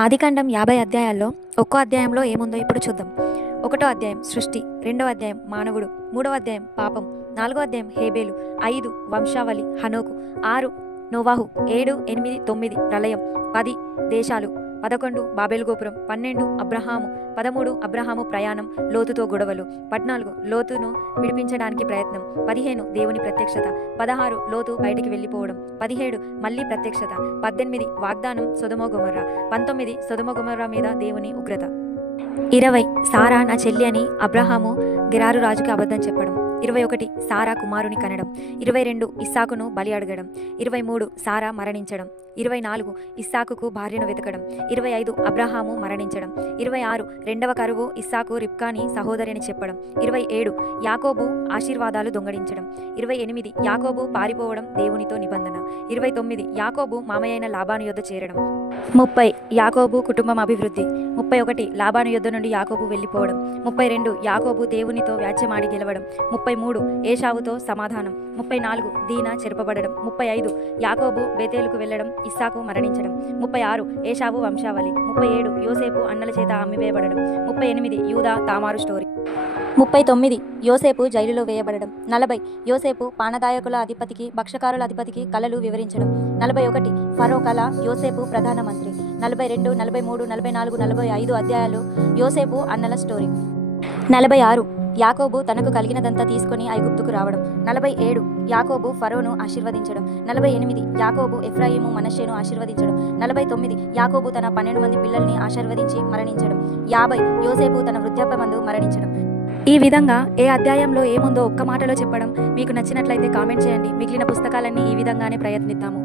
ఆదికాండం 50 అధ్యాయాల్లో ఒక్కో అధ్యాయంలో ఏముందో ఇప్పుడు చూద్దాం. 1వ అధ్యాయం సృష్టి, 2వ అధ్యాయం మానవుడు, 3వ అధ్యాయం పాపం, 4వ అధ్యాయం హేబేలు, 5 వంశావళి హనోకు, 6 నోవాహు, 7, 8, 9 ప్రళయం, 10 దేశాలు, 11 బాబేలు గోపురం, 12 అబ్రహాము, 13 అబ్రహాము ప్రయాణం, లోతుతో గొడవలు, 14 లోతును విడిపించడానికి ప్రయత్నం, 15 దేవుని ప్రత్యక్షత, 16 లోతు బయటికి వెళ్ళిపోవడం, 17 మళ్ళీ ప్రత్యక్షత, 18 వాగ్దానం సొదొమ గొమొర్రా, 19 సొదొమ గొమొర్రా మీద దేవుని ఉగ్రత, 20 సారా నా చెల్లి అని అబ్రహాము గెరారు రాజుకి అబద్ధం చెప్పడం, 21 సారా కుమారుని కనడం, 22 ఇస్సాకును బలి అడగడం, 23 సారా మరణించడం, 24 ఇస్సాకుకు భార్యను వెతకడం, 25 అబ్రహాము మరణించడం, 26 రెండవ కరువు ఇస్సాకు రిబ్కాని సహోదరి అని చెప్పడం, 27 యాకోబు ఆశీర్వాదాలు దొంగడించడం, 28 యాకోబు పారిపోవడం దేవునితో నిబంధన, 29 యాకోబు మామయ్యైన లాబాను యొద్ద చేరడం, 30 యాకోబు కుటుంబం అభివృద్ధి, 31 లాబాను యొద్ద నుండి యాకోబు వెళ్ళిపోవడం, 32 యాకోబు దేవునితో వ్యాజ్యమాడి గెలవడం, 33 ఏశావుతో సమాధానం, 34 దీనా చెరపబడడం, 35 యాకోబు బేతేలుకు వెళ్లడం, ఇస్సాకు మరణించడం, 36 ఏశావు వంశావళి, 37 యోసేపు అన్నల చేత అమ్మివేయబడడం, 38 యూదా తామారు స్టోరీ, 39 యోసేపు జైలులో వేయబడడం, 40 యోసేపు పానదాయకుల అధిపతికి భక్షకారుల అధిపతికి కలలు వివరించడం, 41 ఫరో కళ యోసేపు ప్రధానమంత్రి, 42, 43, 44, 45 అధ్యాయాలు యోసేపు అన్నల స్టోరీ, 46 యాకోబు తనకు కలిగినదంతా తీసుకొని ఐగుప్తుకు రావడం, 47 యాకోబు ఫరోను ఆశీర్వదించడం, 48 యాకోబు ఎఫ్రాయిము మనష్షేను ఆశీర్వదించడం, 49 యాకోబు తన 12 మంది పిల్లల్ని ఆశీర్వదించి మరణించడం, 50 యోసేపు తన వృద్ధాప్యమందు మరణించడం. ఈ విధంగా ఏ అధ్యాయంలో ఏముందో ఒక్క మాటలో చెప్పడం మీకు నచ్చినట్లయితే కామెంట్ చేయండి. మిగిలిన పుస్తకాలన్నీ ఈ విధంగానే ప్రయత్నిద్దాము.